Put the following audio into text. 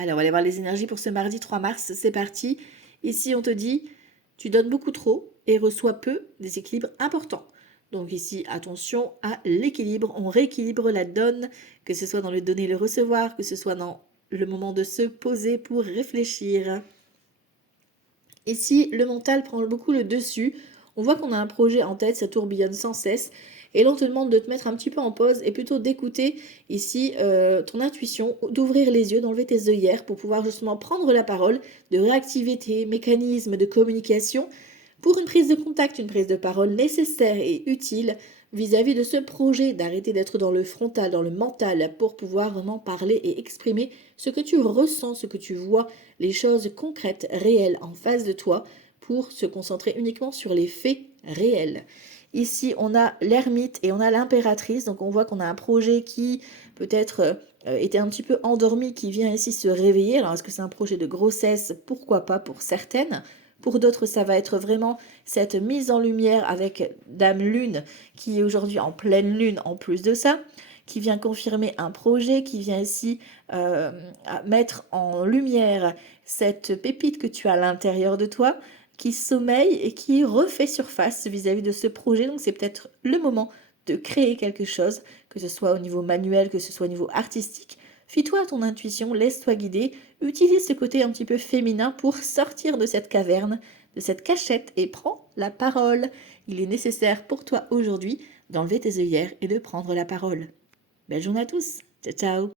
Alors, on va aller voir les énergies pour ce mardi 3 mars. C'est parti. Ici, on te dit, tu donnes beaucoup trop et reçois peu, des équilibres importants. Donc ici, attention à l'équilibre. On rééquilibre la donne, que ce soit dans le donner et le recevoir, que ce soit dans le moment de se poser pour réfléchir. Ici, le mental prend beaucoup le dessus. On voit qu'on a un projet en tête, ça tourbillonne sans cesse. Et là, on te demande de te mettre un petit peu en pause et plutôt d'écouter ici ton intuition, d'ouvrir les yeux, d'enlever tes œillères pour pouvoir justement prendre la parole, de réactiver tes mécanismes de communication pour une prise de contact, une prise de parole nécessaire et utile vis-à-vis de ce projet, d'arrêter d'être dans le frontal, dans le mental, pour pouvoir vraiment parler et exprimer ce que tu ressens, ce que tu vois, les choses concrètes, réelles en face de toi, pour se concentrer uniquement sur les faits réels. Ici, on a l'ermite et on a l'impératrice, donc on voit qu'on a un projet qui peut-être était un petit peu endormi, qui vient ici se réveiller. Alors, est-ce que c'est un projet de grossesse? Pourquoi pas pour certaines. Pour d'autres, ça va être vraiment cette mise en lumière avec Dame Lune, qui est aujourd'hui en pleine lune en plus de ça, qui vient confirmer un projet, qui vient ici mettre en lumière cette pépite que tu as à l'intérieur de toi, qui sommeille et qui refait surface vis-à-vis de ce projet. Donc c'est peut-être le moment de créer quelque chose, que ce soit au niveau manuel, que ce soit au niveau artistique. Fie-toi à ton intuition, laisse-toi guider, utilise ce côté un petit peu féminin pour sortir de cette caverne, de cette cachette et prends la parole. Il est nécessaire pour toi aujourd'hui d'enlever tes œillères et de prendre la parole. Belle journée à tous. Ciao ciao.